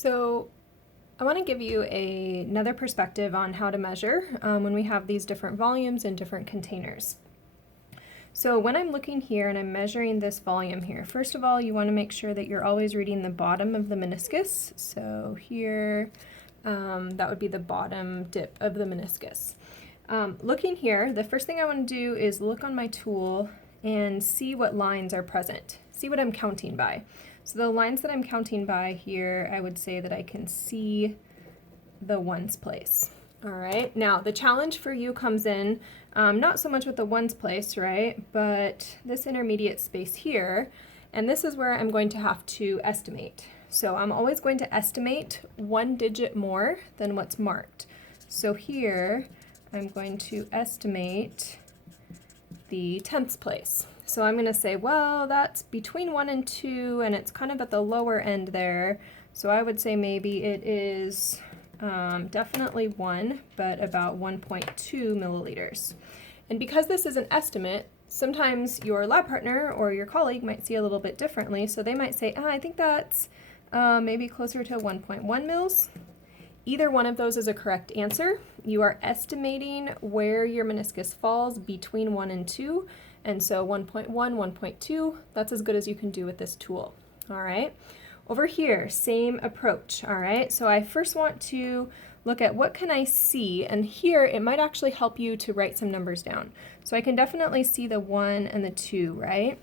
So I want to give you another perspective on how to measure when we have these different volumes in different containers. So when I'm looking here and I'm measuring this volume here, first of all, you want to make sure that you're always reading the bottom of the meniscus. So here, that would be the bottom dip of the meniscus. Looking here, the first thing I want to do is look on my tool and see what lines are present, see what I'm counting by. So the lines that I'm counting by here, I would say that I can see the ones place. All right, now the challenge for you comes in not so much with the ones place, right, but this intermediate space here, and this is where I'm going to have to estimate. So I'm always going to estimate one digit more than what's marked. So here, I'm going to estimate the tenths place. So I'm going to say, well, that's between 1 and 2, and it's kind of at the lower end there. So I would say maybe it is definitely 1, but about 1.2 milliliters. And because this is an estimate, sometimes your lab partner or your colleague might see a little bit differently. So they might say, I think that's maybe closer to 1.1 mils. Either one of those is a correct answer. You are estimating where your meniscus falls between 1 and 2. And so 1.1, 1.2, that's as good as you can do with this tool. All right. Over here, same approach. All right. So I first want to look at what can I see, and here it might actually help you to write some numbers down. So I can definitely see the 1 and the 2, right?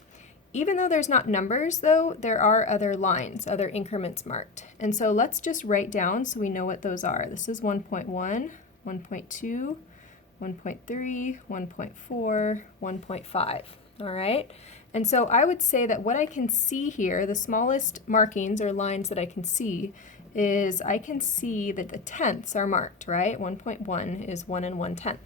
Even though there's not numbers though, there are other lines, other increments marked. And so let's just write down so we know what those are. This is 1.1, 1.2, 1.3, 1.4, 1.5, all right? And so I would say that what I can see here, the smallest markings or lines that I can see, is I can see that the tenths are marked, right? 1.1 is 1 and 1/10.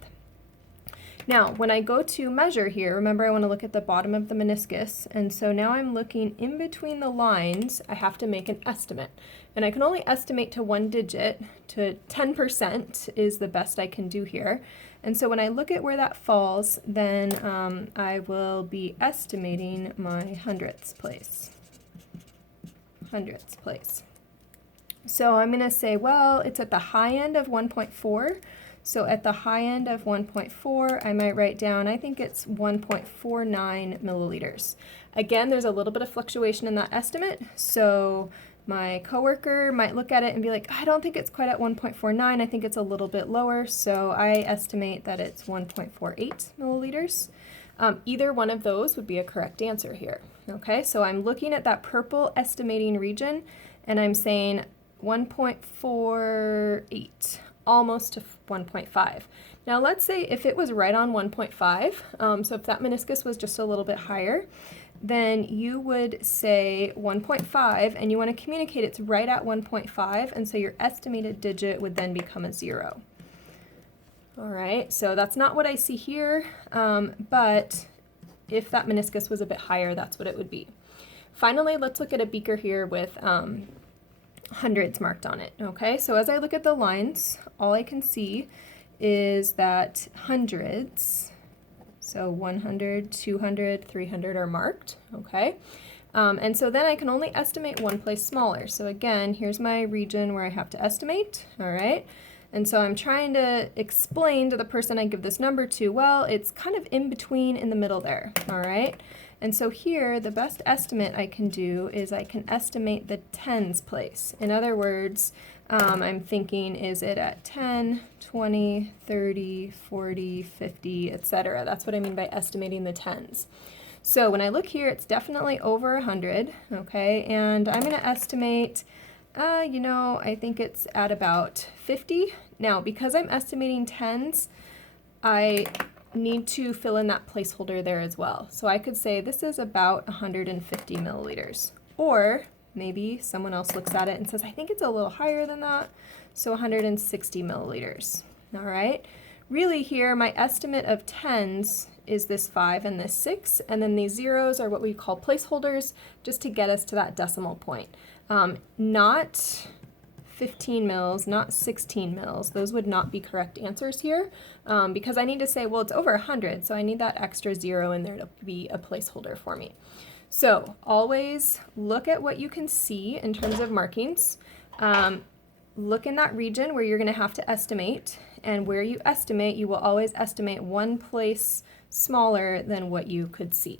Now, when I go to measure here, remember I want to look at the bottom of the meniscus, and so now I'm looking in between the lines, I have to make an estimate. And I can only estimate to one digit, to 10% is the best I can do here. And so when I look at where that falls, then I will be estimating my hundredths place. Hundredths place. So I'm going to say, well, it's at the high end of 1.4. So at the high end of 1.4, I might write down, I think it's 1.49 milliliters. Again, there's a little bit of fluctuation in that estimate. So my coworker might look at it and be like, I don't think it's quite at 1.49. I think it's a little bit lower. So I estimate that it's 1.48 milliliters. Either one of those would be a correct answer here. Okay, so I'm looking at that purple estimating region and I'm saying 1.48, almost to 1.5. Now let's say if it was right on 1.5, so if that meniscus was just a little bit higher, then you would say 1.5 and you want to communicate it's right at 1.5, and so your estimated digit would then become a 0. All right, so that's not what I see here, but if that meniscus was a bit higher, that's what it would be. Finally, let's look at a beaker here with hundreds marked on it. Okay, so as I look at the lines, all I can see is that hundreds, so 100, 200, 300 are marked. Okay, and so then I can only estimate one place smaller. So again, here's my region where I have to estimate. All right, and so I'm trying to explain to the person I give this number to, well, it's kind of in between in the middle there. All right. And so here, the best estimate I can do is I can estimate the tens place. In other words, I'm thinking, is it at 10, 20, 30, 40, 50, etc. That's what I mean by estimating the tens. So when I look here, it's definitely over 100, okay? And I'm going to estimate, I think it's at about 50. Now, because I'm estimating tens, I need to fill in that placeholder there as well. So I could say this is about 150 milliliters. Or maybe someone else looks at it and says, I think it's a little higher than that, so 160 milliliters. All right. Really here, my estimate of tens is this 5 and this 6, and then these zeros are what we call placeholders just to get us to that decimal point. Not 15 mils, not 16 mils. Those would not be correct answers here because I need to say, well, it's over 100, so I need that extra 0 in there to be a placeholder for me. So always look at what you can see in terms of markings. Look in that region where you're going to have to estimate, and where you will always estimate one place smaller than what you could see.